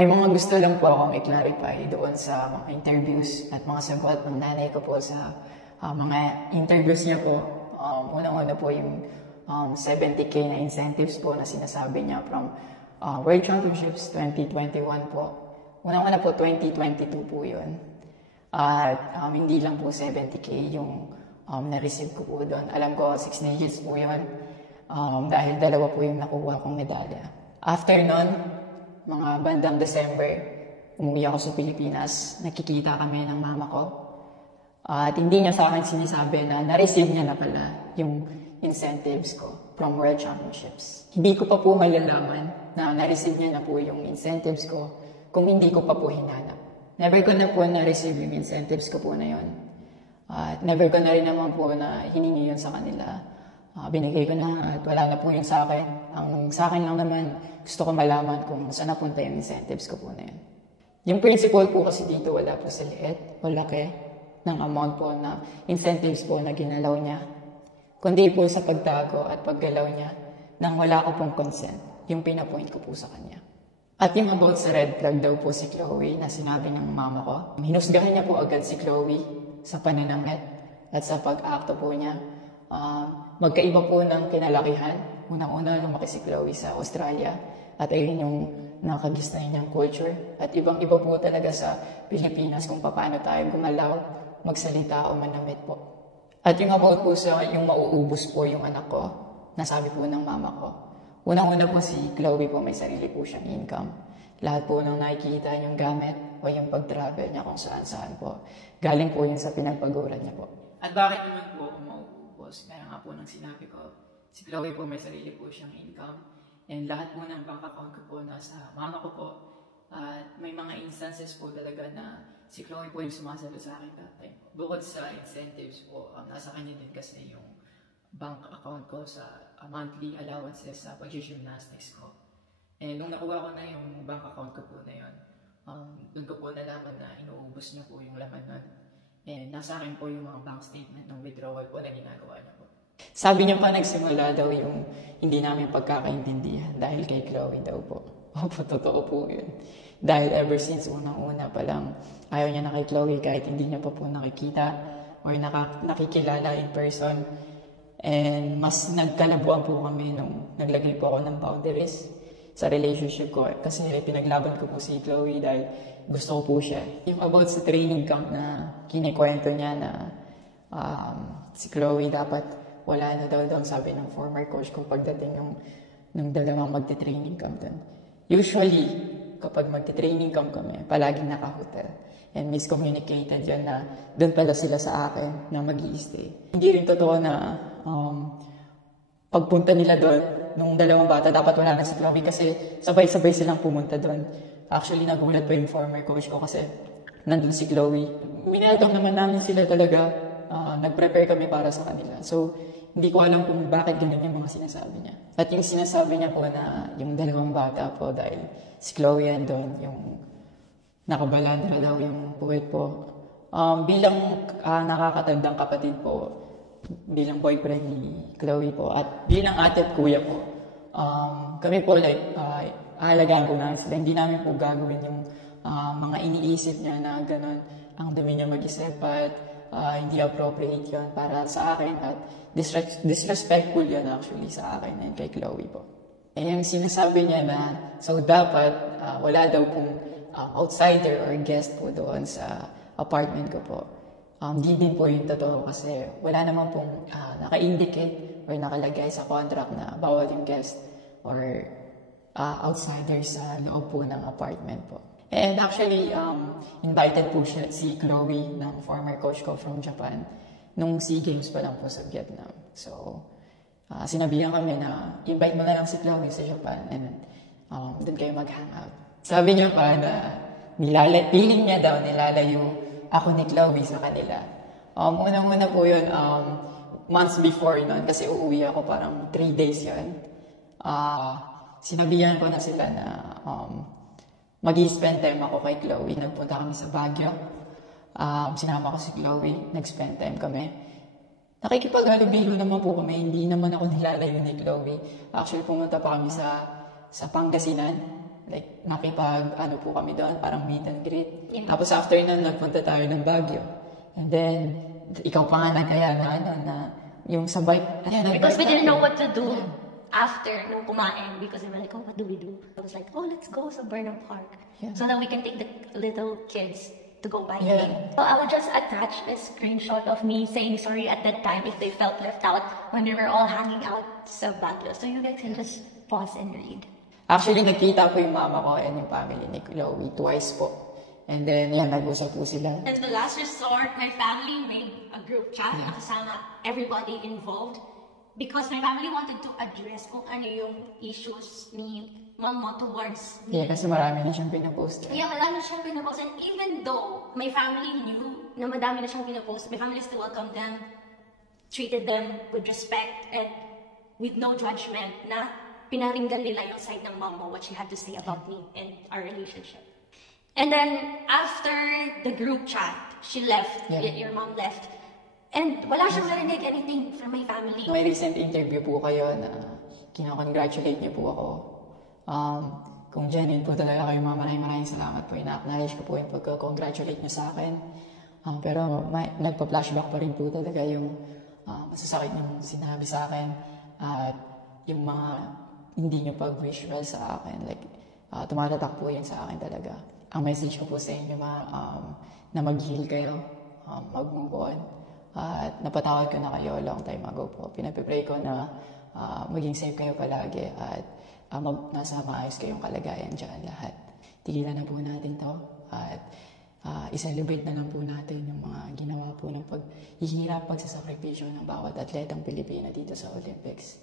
May mga gusto lang po akong i-clarify doon sa mga interviews at mga sagot ng nanay ko po sa mga interviews niya po. Unang-una po yung 70K na incentives po na sinasabi niya from World Championships 2021 po. Unang-una po 2022 po yun. At hindi lang po 70K yung na-receive ko po doon. Alam ko 6 digits po yun dahil dalawa po yung nakuha kong medalya. After nun, mga bandang December, umuwi ako sa Pilipinas. Nakikita kami ng mama ko. At hindi niya sa akin sinasabi na na-receive niya na pala yung incentives ko from World Championships. Hindi ko pa po malalaman na na-receive niya na po yung incentives ko kung hindi ko pa po hinanap. Never ko na po na-receive yung incentives ko po na yun. At never ko na rin naman po na hiningi yun sa kanila. Binigay ko na at wala na po yun sa akin. Ang sa akin lang naman, gusto ko malaman kung saan napunta yung incentives ko po na yun. Yung principle po kasi dito wala po sa liit o laki ng amount po na incentives po na ginalaw niya. Kundi po sa pagtago at paggalaw niya nang wala ko pong consent, yung pinapoint ko po sa kanya. At yung about sa red flag daw po si Chloe na sinabi ng mama ko, hinusgahan niya po agad si Chloe sa paninangat at sa pag-acto po niya. Magkaiba po ng kinalakihan. Unang-una, lumaki si Chloe sa Australia at ayun yung nakagisnay niyang culture. At ibang-iba po talaga sa Pilipinas kung paano tayo gumalaw, magsalita o manamit po. At yung about po sa yung mauubos po yung anak ko, nasabi po ng mama ko. Unang-una po si Chloe po may sarili po siyang income. Lahat po nang nakikita yung gamit o yung pag-travel niya kung saan-saan po. Galing po yun sa pinagpaguran niya po. At bakit naman po mauubos? Kaya nga po nang sinabi ko, si Chloe po may sarili po siyang income. And lahat po ng bank account ko po nasa mama ko po. At may mga instances po talaga na si Chloe po yung sumasalo sa akin that time. Bukod sa incentives po, nasa kanya din kasi yung bank account ko sa monthly allowances sa pag-gymnastics ko. And nung nakuha ko na yung bank account ko po na yun, doon ko po nalaman na inuubos niya po yung laman nun. And nasa akin po yung mga bank statement ng withdrawal po na ginagawa niya po. Sabi niya pa nagsimula daw yung hindi namin pagkakaintindihan dahil kay Chloe daw po. Opo, totoo po yun. Dahil ever since unang-una pa lang, ayaw niya na kay Chloe kahit hindi niya pa po nakikita or nakikilala in person. And mas nagkalabuan po kami nung naglagay po ako ng boundaries sa relationship ko. Kasi pinaglaban ko po si Chloe dahil gusto ko po siya. Yung about sa training camp na kinikwento niya na si Chloe dapat wala na daw sabi ng former coach kung pagdating nung dalawang magte-training camp dun. Usually, kapag magte-training camp kami, palaging naka-hotel. And miscommunicated yun na doon pala sila sa akin na mag-i-stay. Hindi rin totoo na pagpunta nila doon, nung dalawang bata, dapat wala na si Chloe kasi sabay-sabay silang pumunta doon. Actually, nagulat pa yung former coach ko kasi nandun si Chloe. Minelcome naman namin sila talaga. Nag-prepare kami para sa kanila. So, hindi ko alam kung bakit ganun yung mga sinasabi niya. At yung sinasabi niya po na yung dalawang bata po dahil si Chloe andun, yung nakabalandra daw yung puwet po. Bilang nakakatandang kapatid po, bilang boyfriend ni Chloe po, at bilang ate at kuya po, kami po aalagaan ko na sila. Hindi namin po gagawin yung mga iniisip niya na gano'n, ang dumi niya mag-isip at hindi appropriate yun para sa akin at disrespectful yun actually sa akin and kay Chloe po. Eh yung sinasabi niya na so dapat wala daw pong outsider or guest po doon sa apartment ko po. Di din po yung totoo kasi wala naman pong naka-indicate or nakalagay sa contract na bawal yung guest or outsider sa loob po ng apartment po. And actually, invited po siya si Chloe ng former coach ko from Japan nung SEA Games pa lang po sa Vietnam. So, sinabihan kami na invite mo na lang si Chloe sa Japan and doon kayo mag-hangout. Sabi niya pa na feeling niya daw nilalayo ako ni Chloe sa kanila. Unang-una po yun, months before nun, kasi uuwi ako parang 3 days yun. Sinabihan ko na sila na mag-i-spend time ako kay Chloe. Nagpunta kami sa Baguio. Sinama ko si Chloe. Nag-spend time kami. Nakikipaghalubilo naman po kami. Hindi naman ako nilalayo ni Chloe. Actually, pumunta pa kami sa Pangasinan. Like, ano po kami doon, parang meet and greet. Tapos after nun, nagpunta tayo ng Baguio. And then, ikaw pa nga nagkaya na yung sa bike. Because we didn't know what to do after nung kumain, because they were like, oh, what do we do? I was like, oh, let's go sa Burnham Park. So that we can take the little kids to go biking. So I would just attach a screenshot of me saying sorry at that time if they felt left out when we were all hanging out sa Baguio. So you guys can just pause and read. Actually, nagkita po yung mama ko and yung family ni Chloe twice po. And then, yan, nag-usap po sila. At the last resort, my family made a group chat na kasama everybody involved because my family wanted to address kung ano yung issues ni mama towards me. Yeah, kasi marami na siyang pinapost. Yeah, marami na siyang pinapost. And even though my family knew na madami na siyang pinapost, my family still welcomed them, treated them with respect and with no judgment na pinaringgan nila yung side ng mama, what she had to say about me and our relationship. And then, after the group chat, she left, your mom left, and wala siyang narinig anything from my family. May recent interview po kayo na kinakongratulate niyo po ako. Kung genuine po talaga kayo, maraming salamat po. Ina-acknowledge ko po yung pagka-congratulate niyo sa akin. Pero nagpa-flashback pa rin po talaga yung masasakit yung sinabi sa akin at yung mga hindi niyo pag-visual sa akin. Like, tumatatak po yan sa akin talaga. Ang message ko po sa inyo, na mag-heal kayo, mag-move on. At napatawad ko na kayo long time ago po. Pinapipray ko na maging safe kayo palagi at nasa maayos kayong kalagayan dyan lahat. Tigilan na po natin to at i-celebrate na lang po natin yung mga ginawa po ng paghihirap, pagsasakripisyo ng bawat atletang Pilipina dito sa Olympics.